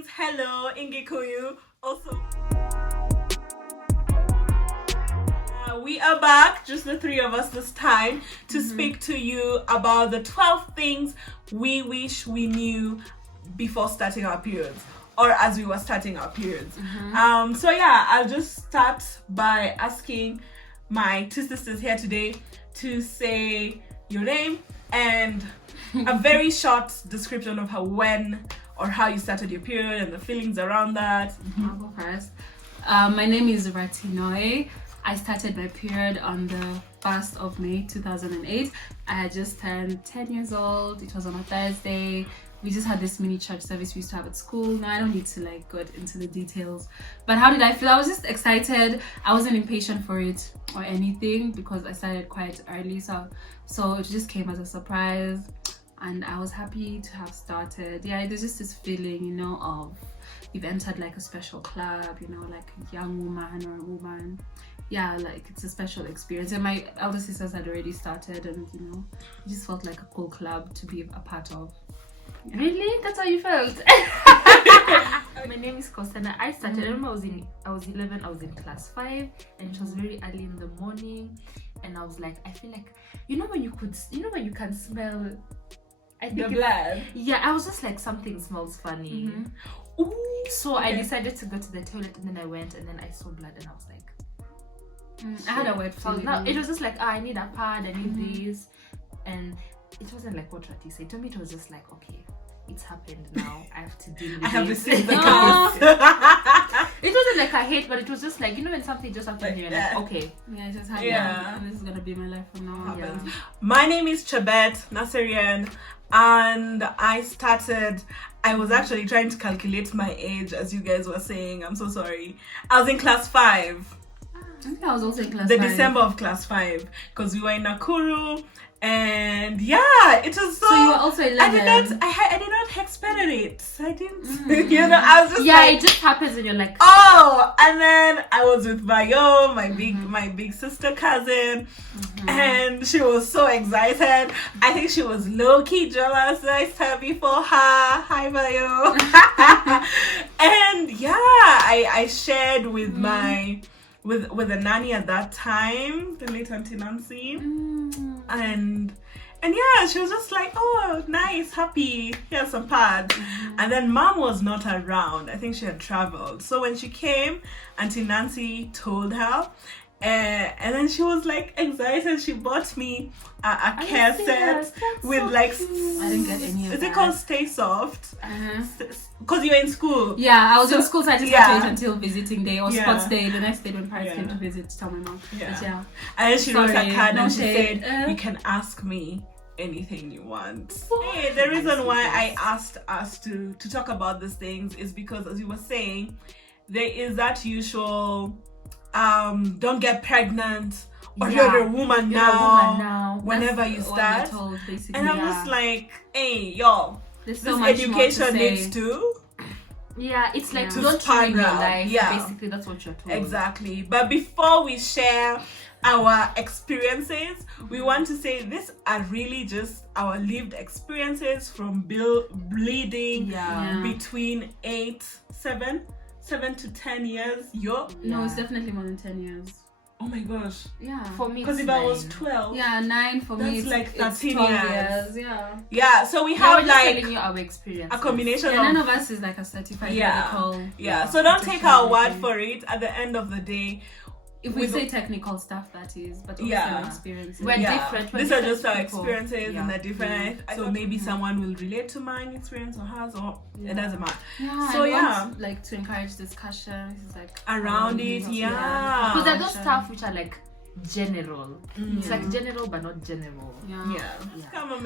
means hello in Gikuyu. Also, we are back, just the three of us this time, to speak to you about the 12 things we wish we knew before starting our periods, or as we were starting our periods. So yeah, I'll just start by asking my two sisters here today to say your name and a very short description of when or how you started your period and the feelings around that. I'll go first. My name is DrTlaleng. I started my period on the 1st of May 2008. I had just turned 10 years old. It was on a Thursday. We just had this mini church service we used to have at school. Now I don't need to go into the details. But how did I feel? I was just excited. I wasn't impatient for it or anything because I started quite early. So it just came as a surprise. And I was happy to have started. Yeah, there's just this feeling, of you've entered a special club, like a young woman or a woman. Yeah, it's a special experience. And my elder sisters had already started, and it just felt like a cool club to be a part of. Yeah. Really? That's how you felt? My name is Kostana. I started, I remember I was 11, I was in class 5, and it was very early in the morning, and I was like, I feel like, when you can smell, I think the blood. Yeah, I was just like, something smells funny. Ooh, so I decided to go to the toilet, and then I went, and then I saw blood, and I was like, I had a wet feeling. It was just like, I need a pad, I need this, and it wasn't like what Rati said. To me, it was just like, okay, it's happened now. I have to deal with it. I have to sit the class. It wasn't like I hate, but it was just like, when something just happened, you're like, okay. Yeah, it just happened. And this is gonna be my life from now on. Yeah. My name is Chabet Naserian, and I was actually trying to calculate my age as you guys were saying. I'm so sorry. I was in class 5. I think I was also in class 5. The December of class 5, because we were in Nakuru, and yeah, it was so. So you were also 11. I did not expect it. I didn't. I was just it just happens, and you're like, oh. And then I was with Vayo, my big sister cousin, and she was so excited. I think she was low key jealous that I started before her. Hi Vayo. And yeah, I shared with my. With a nanny at that time, the late Auntie Nancy, and yeah, she was just like, oh, nice, happy, here's some pads. And then mom was not around. I think she had traveled. So when she came, Auntie Nancy told her, and then she was excited. She bought me a care set with I didn't get any of that. Is it called Stay Soft? Because you were in school. Yeah, I was in school, so I just had to wait until visiting day or sports day. The next day when parents came to visit to tell my mom. Yeah. And then she wrote a card and she said, you can ask me anything you want. Hey, the reason why I asked us to talk about these things is because, as you were saying, there is that usual don't get pregnant, or you're a woman now whenever you start. Told, and I'm just like, hey, y'all, this education needs to. Yeah, it's like to don't ruin your life. Yeah, basically that's what you're told. Exactly. But before we share our experiences, we want to say these are really just our lived experiences from bleeding between 7 to 10 years. No, it's definitely more than 10 years. Oh my gosh. Yeah. For me, because if 9. I was 12. Yeah, 9 for me. It's like 13 years. Yeah. Yeah. So we have telling you our experience. A combination of. None of us is a certified medical. Yeah. So don't take our word for it. At the end of the day, if we say technical stuff, that is, but also our experiences. We're different. These are just our experiences, and they're different. So maybe someone will relate to mine experience or hers, or it doesn't matter. Yeah. So to encourage discussion. This is around it. Yeah. Because there are those stuff which are general. It's general but not general. Yeah. Come on,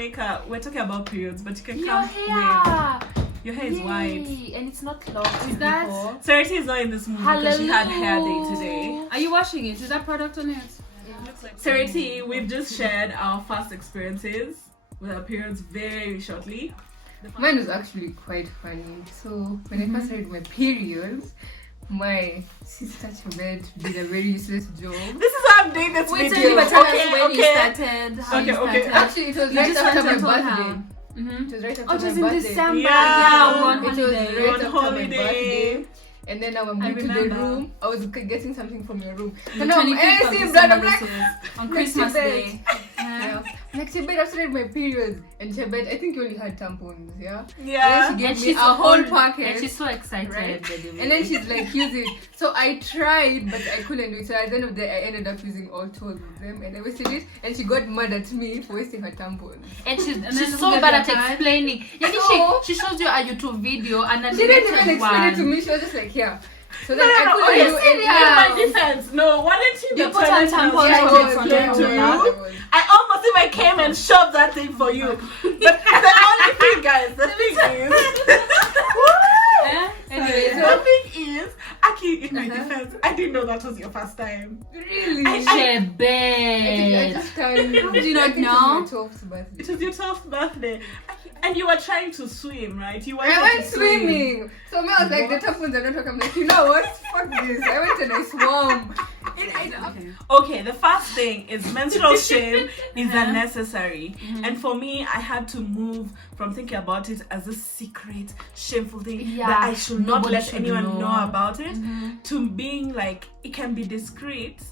we're talking about periods, but you can come with. Your hair is white. And it's not locked. Is that? Sarati is not in this movie because she had hair day today. Are you washing it? Is that product on it? Yeah, it looks like Sarati, we've just shared our first experiences with our periods very shortly. Mine was actually quite funny. So when I first started my periods, my sister Chabet did a very useless job. This is why I'm doing this video. Tell us when you started. Okay. Actually, it was right after my birthday. Mm-hmm. It was right Oh, after it was my in birthday. December. Yeah, we were on It was holiday. right On after my holiday. birthday. And then now I'm I going to the remember. room. I was getting something from your room. The So now I'm 25th of seeing December blood. I'm like, this year, on next Christmas to bed. Day. Yeah. Like Chebet, I've started my periods. And Chebet, I think you only had tampons, yeah? Yeah. And then she And gave me she's a whole and packet. she's so excited. Right? By the way. And then she's like, use it. So I tried, but I couldn't do it. So at the end of the day, I ended up using all 12 of them. And I wasted it. And she got mad at me for wasting her tampons. And she's then so look bad at at your time. explaining. Yeah, So- she shows you a YouTube video and then She didn't even explain it to me. She was just like, yeah. So then I Oh, couldn't you do said it. in my defense. No, why didn't you? You put on tampons Yeah, I on was, your yeah, I phone. to was. you. I almost even came and shoved that thing for you. But the only thing, guys, the thing is, Anyway, the thing is, Aki, in my defense, I didn't know that was your first time. Really? I I Chebet. just turned. How did you not I think know? It was my 12th birthday. It was your 12th birthday. And you were trying to swim, right? You were I went swimming. So me, I was like, the tampons are not working. I'm like, you know what? Fuck this. I went and I swam. Okay, the first thing is menstrual shame is unnecessary. And for me, I had to move from thinking about it as a secret, shameful thing Yeah, that I should not nobody let should anyone know know. about it, to being like, it can be discreet.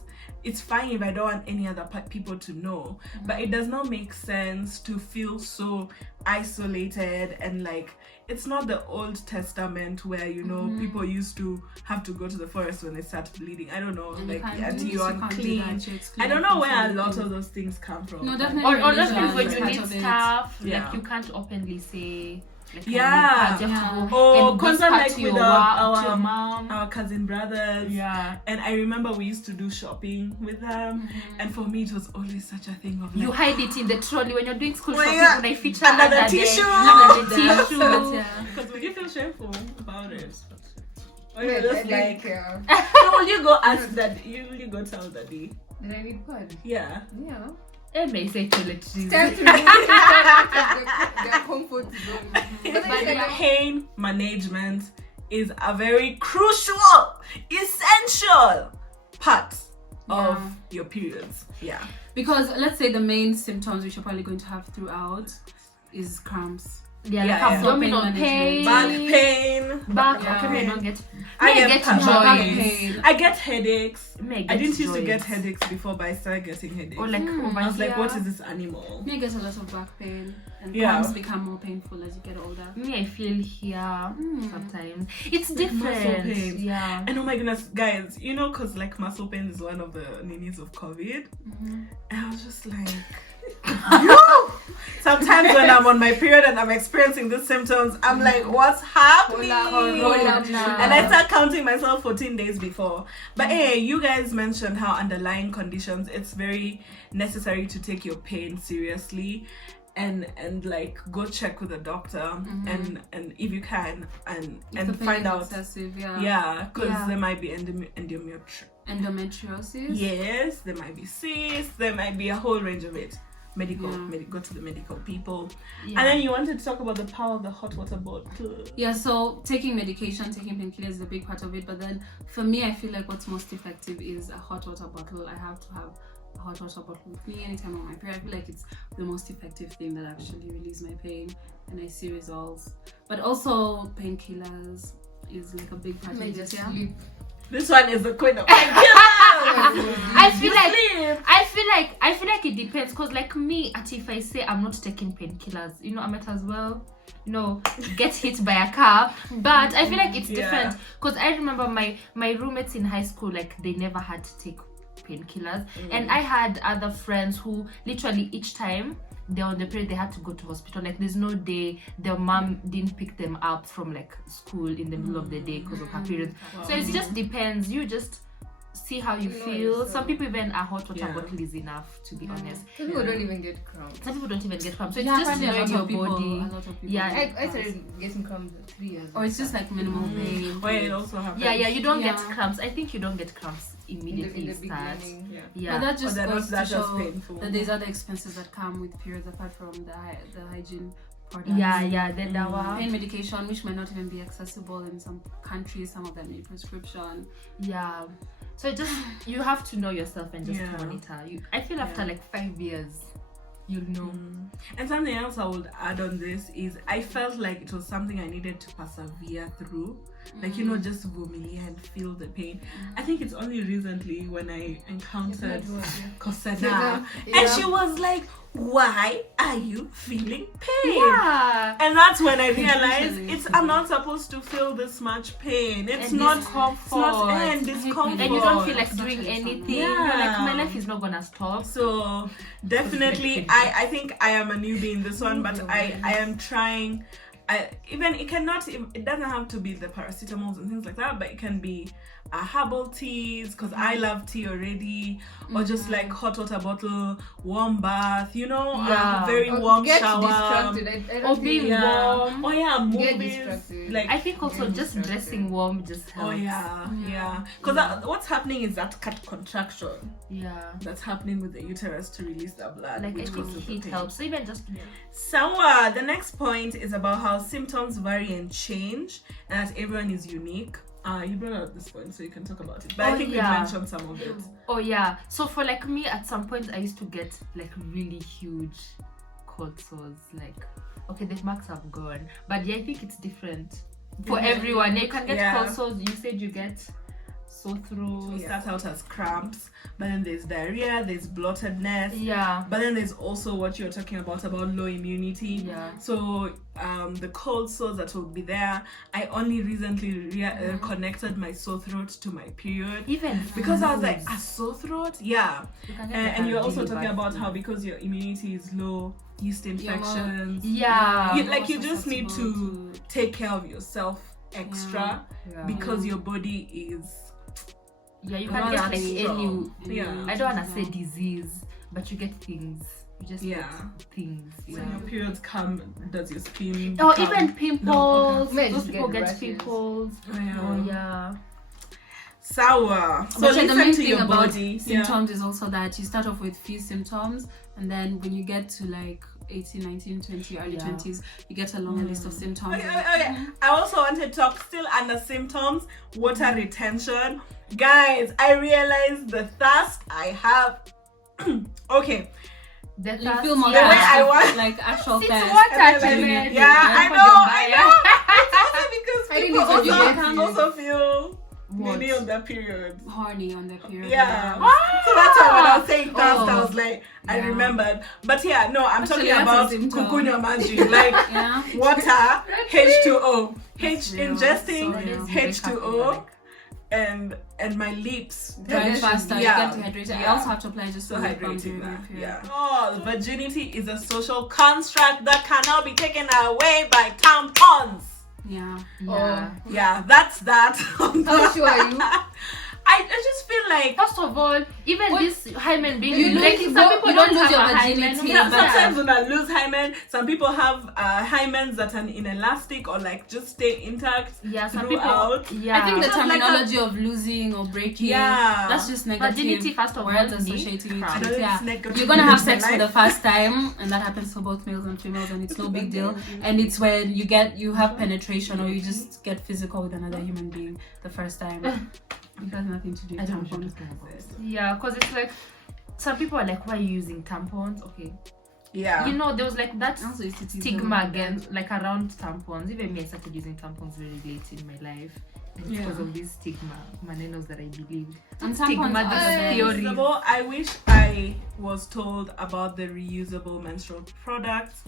It's fine if I don't want any other people to know, but it does not make sense to feel so isolated and like it's not the Old Testament where people used to have to go to the forest when they start bleeding. I don't know, And like you can't until do you're this, you can't do unclean. that, you're excluded I don't know from where a certain lot of things. those things come from. No, definitely. Or religion just when is you part need of it. stuff, Yeah. like you can't openly say. Like, Yeah. you have to go Or and concern whisper like to with your to your mom. our cousin brothers. Yeah. And I remember we used to do shopping with them, and for me it was always such a thing of like, You hide it in the trolley when you're doing school Well, shopping. yeah. When I feature Under the under tissue. under the Yeah. tissue. Yeah. because would you feel shameful about it? Or Yeah, you're just I like, think, yeah. so will you go ask daddy? Will you go tell daddy? Did I need pad? Yeah. Yeah. It may say toiletries. Time to move their comfort zone. But yeah. pain management is a very crucial, essential part of your periods. Yeah. Because let's say the main symptoms which you're probably going to have throughout is cramps. Yeah, Yeah, like yeah. abdominal Pain pain. Back pain. Back. Yeah. Okay, may not get. I May get get back joints. pain. I get headaches. May I get didn't used to get joints. headaches before, but I started getting headaches. Or like over I was like, here. what is this animal? You get a lot of back pain, and Yeah. cramps become more painful as you get older. Me, I feel here sometimes. It's Muscle different. pain. Yeah. And oh my goodness, guys, because like muscle pain is one of the ninis of COVID. And I was just like, yo! Sometimes when I'm on my period and I'm experiencing these symptoms, I'm like, what's happening? And I start counting myself 14 days before. But hey, you guys mentioned how underlying conditions, it's very necessary to take your pain seriously and like go check with a doctor and if you can and find out excessive, because Yeah. there might be endometriosis. yes, there might be cysts, there might be a whole range of it. Go to the medical people. Yeah. And then you wanted to talk about the power of the hot water bottle. Yeah, so taking medication, taking painkillers is a big part of it. But then for me, I feel like what's most effective is a hot water bottle. I have to have a hot water bottle with me anytime on my period. I feel like it's the most effective thing that actually relieves my pain and I see results. But also painkillers is like a big part of it. Yeah. This one is the queen of I feel like it depends, because like me, if I say I'm not taking painkillers, I might as well get hit by a car. But I feel like it's different, because I remember my roommates in high school, like they never had to take painkillers, and I had other friends who literally each time they're on the period they had to go to hospital. Like there's no day their mom didn't pick them up from like school in the middle of the day because of her period. So it just depends. You just see how you feel. Some people, even a hot water bottle is enough, to be honest. Some people don't even get cramps. Some people don't even get cramps. So it's Yeah, just apparently knowing a your lot of people- body. a lot of people Yeah, get I cramps. started getting cramps at 3 years. Or it's just like minimal pain. Where it also happens. Yeah, you don't get Yeah. cramps. I think you don't get cramps immediately in you the start. beginning. Yeah. Yeah. But that just they're not goes to that just show painful. that there's other expenses that come with periods apart from the hygiene products. Then that one. Pain medication, which might not even be accessible in some countries. Some of them need prescription. Yeah. So just you have to know yourself and just Yeah. monitor. I feel after like 5 years, you'll know. And something else I would add on this is I felt like it was something I needed to persevere through. Like, you know, just vumilia and feel the pain. I think it's only recently when I encountered Kosena, and she was like, why are you feeling pain? Yeah. And that's when I realized I'm not supposed to feel this much pain. It's And not discomfort. and discomfort. And you don't feel like doing anything. Yeah. You're like, my life is not gonna stop. So definitely I think I am a newbie in this one, but I am trying. It doesn't have to be the paracetamols and things like that, but it can be herbal teas, because I love tea already, or just like hot water bottle, warm bath, you know, very warm shower, Or being warm. Oh yeah, Get movies. distracted. Like, I think also Get just distracted. dressing warm just helps. oh yeah. Because what's happening is that contraction Yeah. that's happening with the uterus to release the blood, Like, I which think causes the heat pain. helps. So even just So the next point is about how symptoms vary and change, and that everyone is unique. You brought up this point, so you can talk about it. But I think we mentioned some of it. Oh yeah. So for like me, at some point I used to get like really huge cold sores. Like, okay, the marks have gone, but yeah, I think it's different for everyone. Yeah, you can get cold sores. You said you get sore throat. It starts out as cramps, but then there's diarrhea, there's bloatedness. Yeah. But then there's also what you're talking about low immunity. Yeah. So the cold sores that will be there. I only recently connected my sore throat to my period. Even Because I was like, a sore throat? Yeah. you can get And you're also really talking bad about flu. how because your immunity is low, yeast infections. Yeah. You just need to take care of yourself extra because your body is Yeah, you Not can get that like strong. any. Yeah. I don't wanna say disease, but you get things. You just get things. when your periods come, does your skin Or become- even pimples. Men Those get people get rashes. pimples. Yeah. Oh yeah. Sour. So But the listen main to thing your about body. symptoms is also that you start off with few symptoms, and then when you get to like 18, 19, 20, early 20s, you get a long list of symptoms. Okay. I also want to talk still under symptoms, water retention. Guys, I realized the thirst I have. Okay. The You feel more The way I thirsty, want- like actual It's thirst. water, Like, Janet. yeah, I know. It's also because I people didn't even also feel What? maybe on their periods. Horny on the period. Yeah. So that's why when I was saying thirst, I was like, I Yeah. rememred. But yeah, no, I'm Actually, talking that's a about symptom. kukunywa maji, like Yeah. water, H2O, That's real. ingesting So real. H2O, and my lips Drying faster, Yeah. you get dehydrated. You Yeah. also have to apply just so to lip balm hydrating during that. your period. Yeah. Oh, virginity is a social construct that cannot be taken away by tampons. Yeah. Yeah. Yeah, that's that. How sure are you? I just feel like First of all, even this hymen being You like lose- some people you don't lose have your a hymen. virginity, yeah, but- sometimes when I lose hymen, some people have hymens that are inelastic or like just stay intact Yeah, some throughout. people. Yeah. I think the Just like terminology of losing or breaking, Yeah. that's just negative. Virginity, first of all, words neat. associating Crap. with I know it. Yeah. it's negative You're gonna have in sex my for the life. first time, and that happens for both males and females, and it's no big deal. And it's when you have penetration or you just get physical with another human being the first time. It has nothing to do I with don't know what tampons. you're talking about. Yeah, because it's like some people are like, why are you using tampons? Okay. Yeah. You know, there was like that I also used to tease stigma them. against like around tampons. Even me, I started using tampons very late in my life. And it's because of this stigma, manenos that I believed. And Stigma, tampons are this the best. theory. Reusable. I wish I was told about the reusable menstrual products,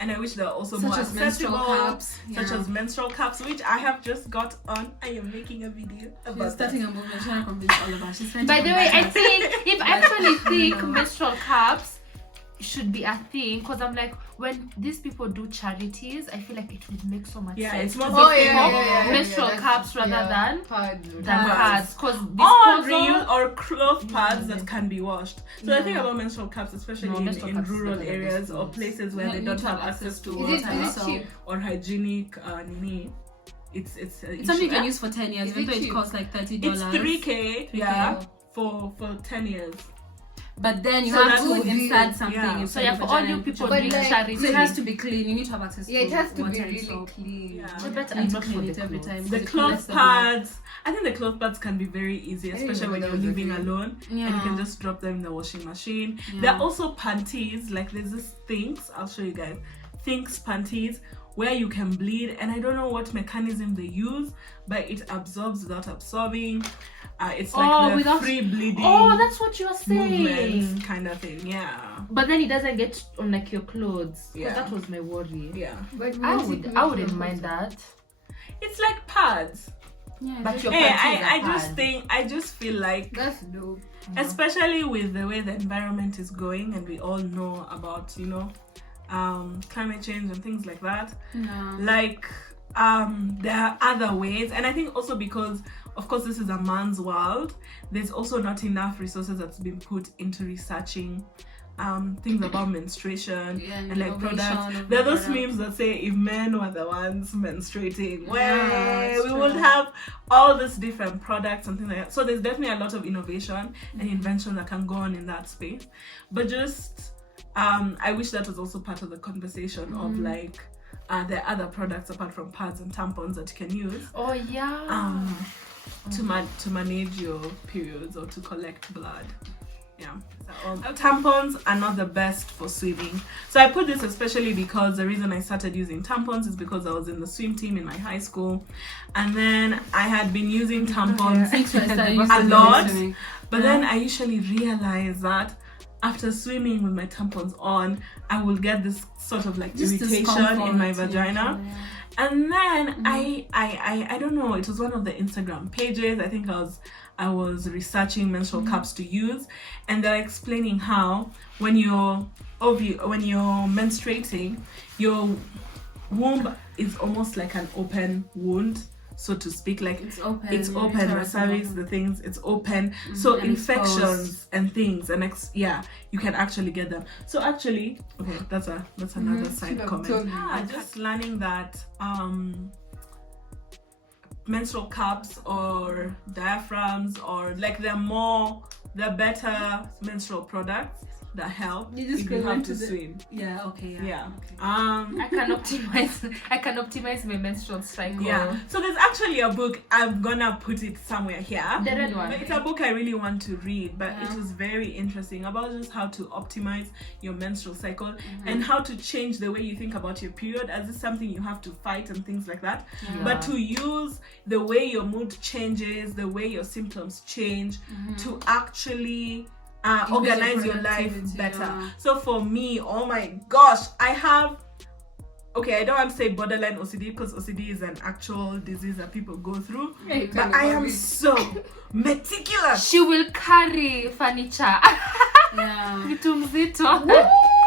and I wish they're also Such more as menstrual accessible, cups. such Yeah. as menstrual cups, which I have just got on. I am making a video She's about starting that. a movement, trying to convince all of us. She's trying to By the way, I convince us. think I actually think menstrual cups should be a thing because I'm like, when these people do charities, I feel like it would make so much Yeah, sense it's more to so give people menstrual that's- cups rather than pads. pads because Or cloth pads that can be washed. So the thing about menstrual cups, especially No, menstrual in cups is rural better than areas this or one. places where Yeah, they you don't need to have have access to access to water Is it cheap? or hygienic nini, it's It's something you can use for 10 years, Is even it though it cheap? costs like $30. It's 3K, yeah, 3K. for 10 years. but then you So have that's to what insert you- something yeah. inside So yeah, the for all vagina you and put people your doing like- charity, so it has to be clean. You need to have access Yeah, it has to water be and really soap. clean. Yeah. so better You need to not for clean the it every clothes. time. The because it cloth collects the blood. pads, I think the cloth pads can be very easy, I didn't especially know when that you're was a living thing. alone and you Yeah. can just drop them in the washing machine. Yeah. There are also panties, like there's this things, I'll show you guys, things panties where you can bleed, and I don't know what mechanism they use, but it absorbs without absorbing. It's like the without- free bleeding Oh, that's what you're saying. movements kind of thing. Yeah. But then it doesn't get on like your clothes. Yeah. That was my worry. Yeah. But I wouldn't mind that. It's like pads. Yeah, But just- your Hey, panties I are just hard. think, I just feel like, That's dope. especially with the way the environment is going, and we all know about, you know, climate change and things like that. yeah. Like, there are other ways, and I think also because, of course, this is a man's world, there's also not enough resources that's been put into researching things about menstruation Yeah, and like innovation products. of There are those products. memes that say if men were the ones menstruating, Yeah, well, it's we true. would have all these different products and things like that. So there's definitely a lot of innovation and invention that can go on in that space. But just I wish that was also part of the conversation of like there are other products apart from pads and tampons that you can use Oh yeah. to manage your periods or to collect blood. Yeah. Tampons are not the best for swimming. So I put this especially because the reason I started using tampons is because I was in the swim team in my high school, and then I had been using tampons Since I started a using lot, swimming. but then I usually realize that after swimming with my tampons on, I will get this sort of like Just irritation discomfort, in my vagina. yeah. And then I don't know, it was one of the Instagram pages. I think I was researching menstrual cups to use, and they're explaining how when you're menstruating, your womb is almost like an open wound, so to speak. Like It's open. it's yeah, open, the it's cervix, the things, it's open. So and infections exposed. and things, and you can actually get them. So actually, okay, that's another side Should have comment. told me. Just learning that menstrual cups or diaphragms, or like they're better menstrual products that help You just if go you have into to the- swim. Yeah, okay, yeah. Yeah. Okay. I can optimize my menstrual cycle. Yeah. So there's actually a book, I'm gonna put it somewhere here. The red one. But it's a book I really want to read, but Yeah. it was very interesting about just how to optimize your menstrual cycle and how to change the way you think about your period as it's something you have to fight and things like that. Yeah. But to use the way your mood changes, the way your symptoms change to actually organize your life productivity, better. yeah. So for me, oh my gosh, I don't want to say borderline OCD because OCD is an actual disease that people go through. But I am so meticulous. She will carry furniture. Yeah. Vitu mzito.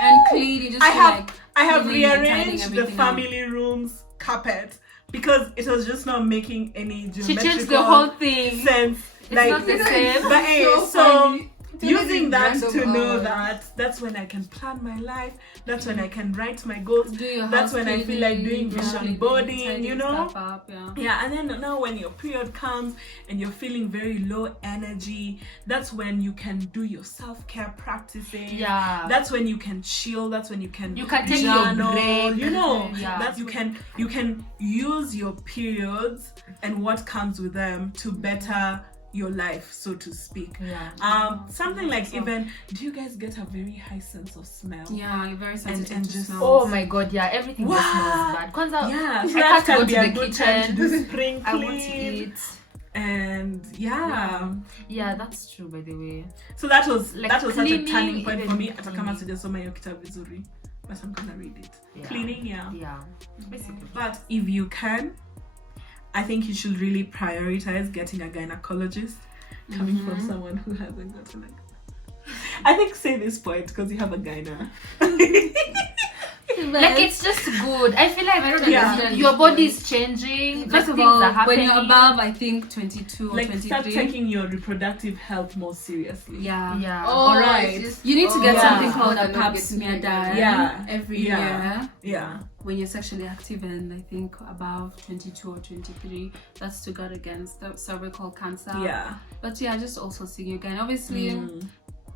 And clean, you just I feel have like I have cleaning and tidying rearranged the everything up. family room's carpet because it was just not making any She geometrical changed the whole thing. sense. It's not the same. But hey, So so funny. using that Random to know hours. that's when I can plan my life. That's when I can write my goals. Do your That's when I house feel like cleaning, doing yeah, vision cleaning, boarding, tidying you know? stuff up, yeah. Yeah, and then now when your period comes and you're feeling very low energy, that's when you can do your self-care practices. Yeah. That's when you can chill. That's when you can take your journal, break. you know. Yeah. That you can use your periods and what comes with them to better your life, so to speak. Yeah. Something like even, do you guys get a very high sense of smell? Yeah, you're very sensitive and to just- smells. Oh my god, yeah, everything just Wow. smells bad. Kwanza, Yeah, so I that can't go can to be a the good time to kitchen. do spring I want to clean. eat. And yeah. Yeah, that's true, by the way. So that was Like such a cleaning, turning point for even me. Hata kama cleaning. sijasoma hiyo kitabu vizuri, but I'm gonna read it. Yeah. Cleaning, yeah. Yeah. Basically. But if you can, I think you should really prioritize getting a gynecologist coming from someone who hasn't gotten a. I think say this point because you have a gyna. Like it's just good. I feel like Yeah. your body is changing. First of things all, are when happening. you're above, I think 22 or Like 23. start taking your reproductive health more seriously. Yeah. Yeah. Alright. You need to get yeah. something called a I'm pap getting smear pregnant. dye Yeah. every Yeah. year Yeah. when you're sexually active, and I think above 22 or 23. That's to guard against the cervical cancer. Yeah. But yeah, just also seeing you again. Obviously,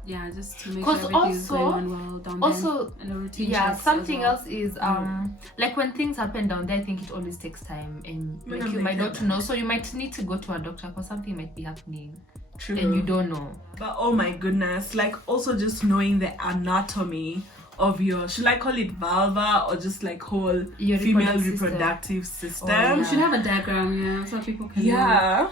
yeah, just to make 'Cause sure everything's also- going on well down also, there. And the routine Yeah, checks as something well. else is like when things happen down there, I think it always takes time, and We like don't you might make not it. know, so you might need to go to a doctor because something might be happening True. and you don't know. But oh my goodness, like also just knowing the anatomy of your, should I call it vulva or just like whole Your female reproductive reproductive system? yeah. You should have a diagram, yeah, so people can know. Yeah.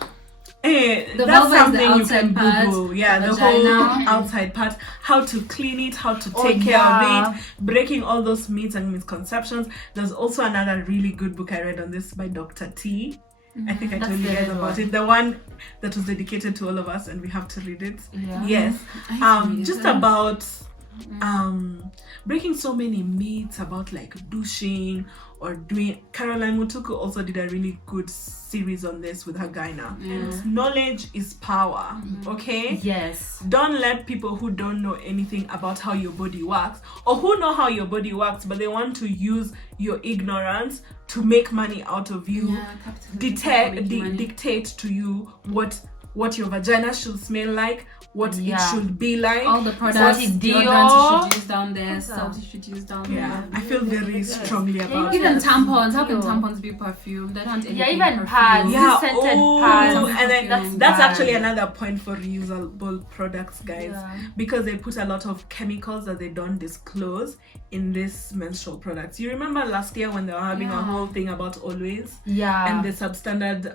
The That's vulva is the something you outside can part, Google. Yeah, the the whole vagina. outside part, how to clean it, how to Oh, take care yeah. of it, breaking all those myths and misconceptions. There's also another really good book I read on this by Dr. T. I think I That's told you the guys other about one. it. The one that was dedicated to all of us and we have to read it. Yeah. Yes. I used to read Just it. about breaking so many myths about like douching or doing. Caroline Mutuku also did a really good series on this with her gyna. Knowledge is power. Okay. Yes. Don't let people who don't know anything about how your body works, or who know how your body works but they want to use your ignorance to make money out of you, Yeah, capitalism. dictate to you what your vagina should smell like, what Yeah. it should be like. All the products, Dior. deodorants you should use down there, What's that? salt you should use down Yeah, there. I feel very strongly about Even that. tampons, how can Yo. tampons be perfumed? They don't Yeah, anything even perfumed. pads. Yeah, Scented oh, pads. and then That's that's bad. actually another point for reusable products, guys, Yeah. because they put a lot of chemicals that they don't disclose in this menstrual products. You remember last year when they were having a whole thing about Always Yeah. and the substandard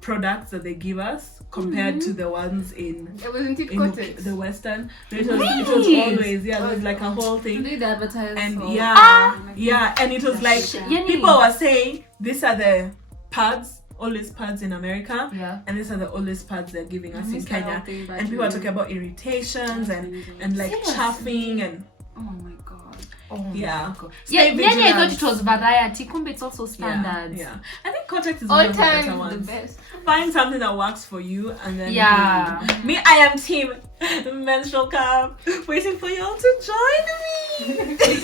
products that they give us compared to the ones in Wasn't it Cortex? the Western. It was Always, yeah, it was like a whole thing. They advertise And for- yeah, and it was like Yeah. people were saying these are the pads, Always pads in America, Yeah. and these are the Always pads they're giving us in Mr. Kenya. Healthy, And people are Vitamin. talking about irritations and like Seriously? chafing and Oh my god. Oh yeah. my God. Stay Yeah, maybe I vigilant. thought it was variety. Kumbe it's also standards. Yeah. I think Cortex is All one of the better time the ones. best. Find something that works for you and then Yeah. do. Me, I am team menstrual cup, waiting for you all to join me.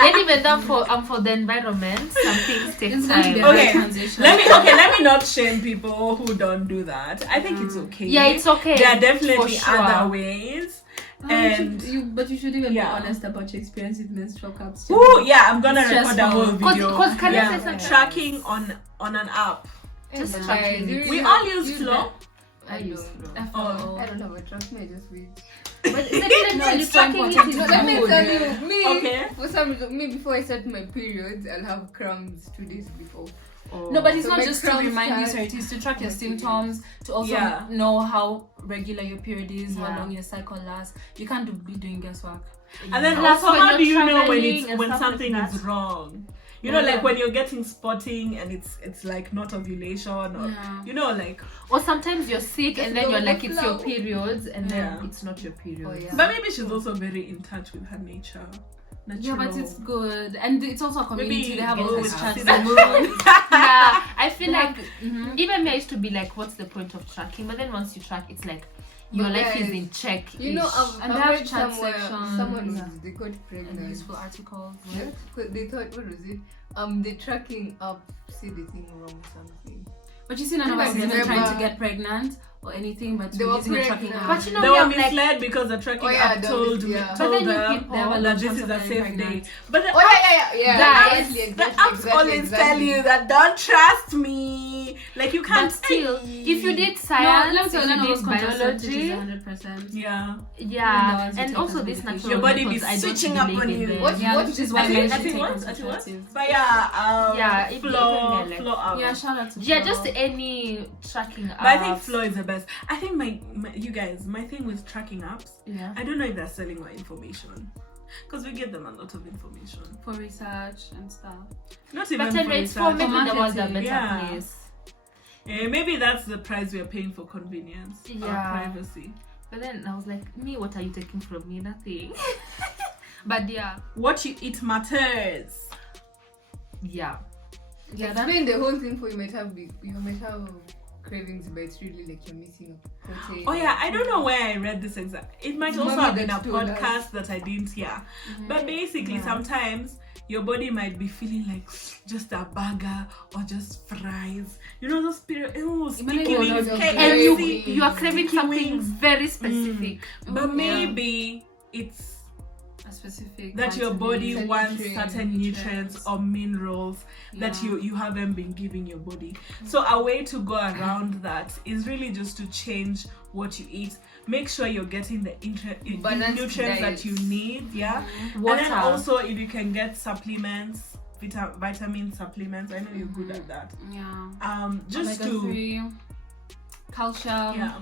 And even though for the environment, some things take It's going to be time. a Okay, hard transition. let me not shame people who don't do that. I think it's okay. Yeah, it's okay. There are definitely for sure. other ways. And But you should even Yeah. be honest about your experience with menstrual cups. oh yeah, I'm gonna It's record a whole stressful. video. Cause can I Yeah. say something? Tracking on an app. Just Yeah. tracking. We all use Flow. I use don't. Oh. I don't have a trust me, I just read. But No, definitely it's tracking important it to is No, let me good. tell you, me, Okay. for some reason, me before I start my periods, I'll have crumbs 2 days before. No, but it's So not my just to cramps remind you, start- sorry, it is to track your symptoms, to also Yeah. know how regular your period is, how Yeah. long your cycle lasts. You can't be doing guesswork. And then Plus, also, when how you're do you know when traveling and when stuff something like is that. wrong? You know, Yeah. like when you're getting spotting and it's like not ovulation or Yeah. you know, like. Or sometimes you're sick Just and then go you're with like the it's your flow. periods and then Yeah. it's not your period. Oh, yeah. But maybe she's also very in touch with her nature. Yeah, but Natural. it's good. And it's also a community. Maybe They have go always with chats. season moon. Yeah, I feel like Mhm. even me I used to be like, what's the point of tracking? But then once you track, it's like your But life is guys, in check. You know, And I've they have read chat somewhere, sections. someone Yeah. was, they got And pregnant. useful articles. Yeah, 'cause they thought, what was it? The tracking up said the thing wrong something. But you see, none of us is Remember- even trying to get pregnant or anything, but They we're were using a tracking pregnant. app. But you know, They we were have like misled because the tracking Oh, yeah, app that told was- yeah. But told then you them people- They have a lot that of this chance is of a getting safe day. pregnant. But the Oh, yeah. the apps, Exactly, the apps always tell you that don't trust me. Like you can't but still, if you did No, science, let me if tell you, you none of us did contraceptives is biology, 100%. Yeah. Even the yeah, ones you and take also as this medication. natural Your body be methods, I don't switching up believe on in you. them. What- Yeah, what which is is why I men think should take what? contraceptives. But yeah, Yeah, if flow even, like- flow up. Yeah, shout out to Yeah, Flo. just any tracking But I think apps. Flow is the best. I think my you guys, my thing with tracking apps, Yeah. I don't know if they're selling our information. Because we give them a lot of information. for research and stuff. Not even But then for it's for research. making the world a marketing, better yeah. place. Maybe that's the price we are paying for convenience. Our Yeah. privacy. But then I was like, me, what are you taking from me? Nothing. But yeah, What you eat matters. yeah. Yeah, that Explain the whole thing for you might have cravings, but it's really like you're missing a protein. Oh yeah, I don't know where I read this exact. It might also Mommy have been a that told us. podcast that I didn't hear. But basically, sometimes your body might be feeling like just a burger or just fries. You know those sticky wings, And you KFC. are craving Sticky something wings. very specific. But maybe it's A specific that your body Certain wants nutrients. certain nutrients or minerals that you haven't been giving your body. So a way to go around that is really just to change what you eat. Make sure you're getting the Balanced nutrients diet. that you need, Water. And then also if you can get supplements, vitamin supplements. I know you're good at that. Yeah. Just Omega to 3, calcium. yeah.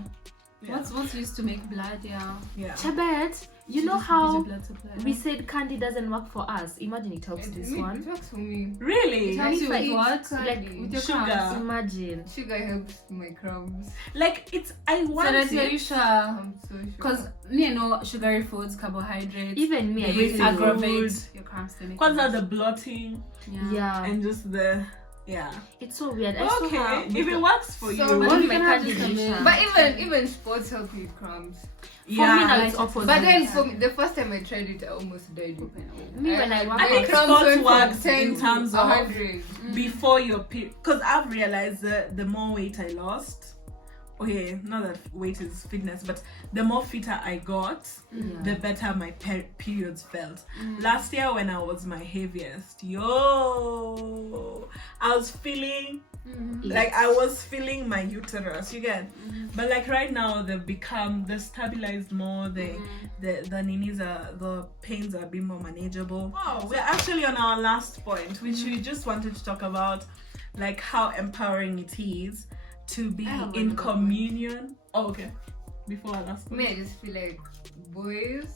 What's used to make blood? Yeah. Chabet, you know Just how blood supply. we said candy doesn't work for us? Imagine it helps this It one. works for me. Really? It helps you If I with eat what? candy. With your Sugar. carbs. Imagine. Sugar helps my crumbs. Like it's I want So that are you it. sure? I'm so sure. Because you know sugary foods, carbohydrates, Even me, I they really aggravate Food. your cramps. They make Cause it of the worse. bloating Yeah. and just the It's so weird. I saw Okay, her if it works for So you. much on you my can have candy this dish. on but even sports help with crumbs. For me now like it's it. opposite. But then for me, the first time I tried it, I almost died. me when I work I think out, crumbs sports went from works 10 in to terms of 100. before your period, because I've realized that the more weight I lost, okay, not that weight is fitness, but the more fitter I got, the better my periods felt. Last year when I was my heaviest, I was feeling like I was feeling my uterus, you get. But like right now they're stabilized more. The ninis the pains are a bit more manageable. Wow, we're actually on our last point, which we just wanted to talk about, like how empowering it is to be in communion. Oh, okay. Before our last point. Me, I just feel like boys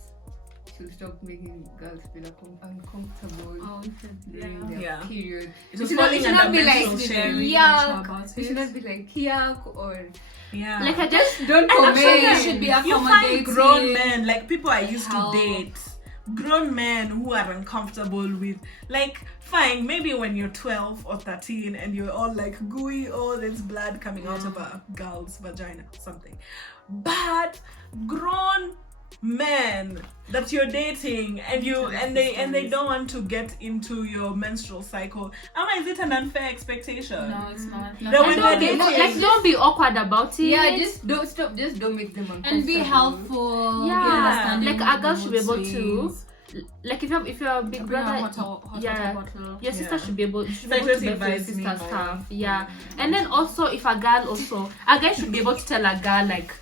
should stop making girls feel uncomfortable Oh, during their Yeah. period. It was should not- falling it should not under be like menstrual shame. very yuck. mature about We should it. not be like yuck or Yeah. like I just don't And actually, comment. there should be you find accommodating. grown men, like people I used to Help. date, grown men who are uncomfortable with, like, fine, maybe when you're 12 or 13 and you're all like gooey, oh, there's blood coming out of a girl's vagina, something. But grown men that you're dating and they don't want to get into your menstrual cycle. Is it an unfair expectation? No, it's not. That when don't they're be, dating- like don't be awkward about it. Yeah, just don't stop. Just don't make them uncomfortable. And be helpful. Yeah. be understanding Like, of a girl the should be mood able to- swings. Like if you're a big Bring a brother, hot water bottle. your sister Yeah. should be able. You should be Like, able to just buy for your advise me sister more. stuff. Yeah, and then also if a guy should be able to tell a girl like,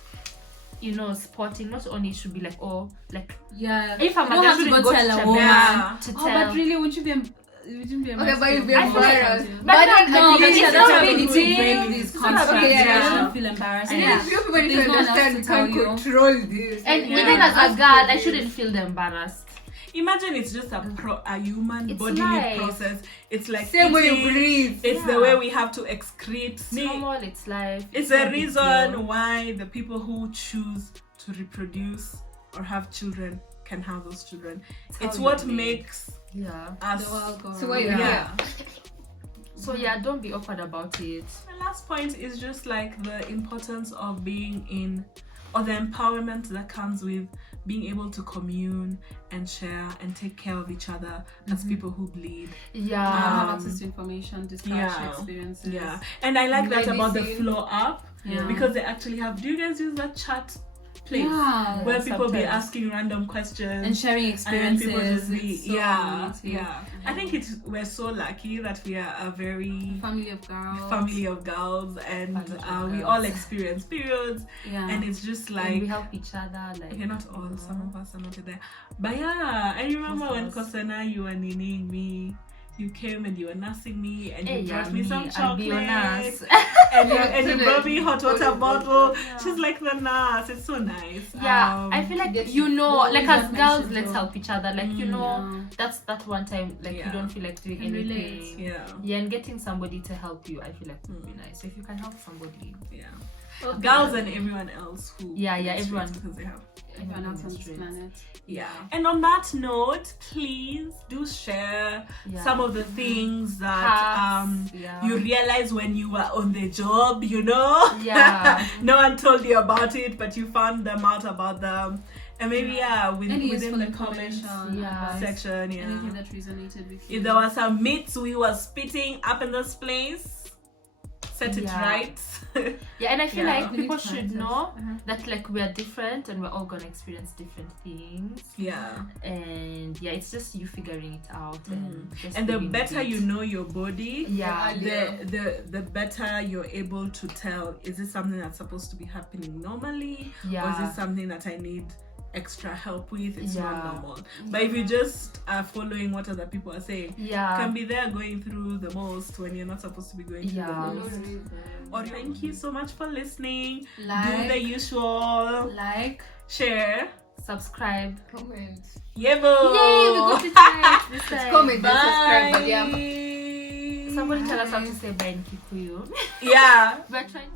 you know, sporting. Not only should be like, oh, like Yeah. if I'm You a don't girl, have to shouldn't go go tell to a woman. Yeah. to Oh, tell. but really, wouldn't you be Okay, but you'll be I feel like- embarrassed. But then No, It's but not that's why a we big need to deal. break these It's not a constructs. big Yeah, deal. I don't feel embarrassed. And Yeah. then people need to There's no one else understand to you tell can't you. control this. And Yeah. even as a Ask girl, for I this. shouldn't feel embarrassed. Imagine it's just a human It's bodily life. process. It's like Same way you eating. breathe. It's the Yeah. way we have to excrete. It's normal. It's life. It's not a a big reason deal. why the people who choose to reproduce or have children can have those children. It's how what you're made. makes Yeah. us. The world go So what you're around. Yeah. So yeah, don't be awkward about it. My last point is just like the importance of being in, or the empowerment that comes with being able to commune and share and take care of each other as people who bleed. Yeah. Have access to information, discuss yeah. experiences. Yeah, and I like that about the Medicine. flow up Yeah. because they actually have. Do you guys use that chat place Yeah. where people be sometimes. asking random questions And sharing and experiences. people just be It's so yeah. amazing. I think we're so lucky that we are a very Family of girls. family of girls and Family of we girls. all experience periods Yeah. and it's just And like we help each other. Like okay, not all, some of us are not there, but yeah, I remember Most of when us. Kosena, you were needing me, you came and you were nursing me and Hey, you yeah, brought me some I'll be your chocolate nurse. and you brought me hot water Totally. bottle. Yeah. She's like the nurse. It's so nice. Yeah, I feel like Yes, you know, what like we as just girls, mentioned let's too. help each other. Like you know, Yeah. that's that one time like Yeah. you don't feel like doing Can relate. anything. yeah, And getting somebody to help you, I feel like would be nice. So if you can help somebody, yeah. Girls and everyone else who Yeah, menstruates everyone. because they have. Everyone else on this planet. Yeah. And on that note, please do share Yeah. some of the things that Hacks, yeah. you realize when you were on the job, you know? Yeah. No one told you about it, but you found them out about them. And maybe, Any within useful the comments information, advice, section, yeah. anything that resonated with you. If there were some myths we were spitting up in this place, set it right. Yeah, and I feel Yeah. like people should know Uh-huh. that like we are different and we're all gonna experience different things. Yeah. And yeah, it's just you figuring it out And the living better with it. you know your body, Yeah. the better you're able to tell, is this something that's supposed to be happening normally? Yeah. Or is it something that I need extra help with? It's not Yeah. normal. But if you just are following what other people are saying, you can Yeah. be there going through the most when you're not supposed to be going through Yeah. the most. Or thank you so much for listening. Do Like, the usual. Share. Subscribe. Comment. Yebo. Yay, we got it right this time. Comment and subscribe. Bye. But yeah. Somebody tell us how to say bye in Kikuyu. Yeah. We're trying.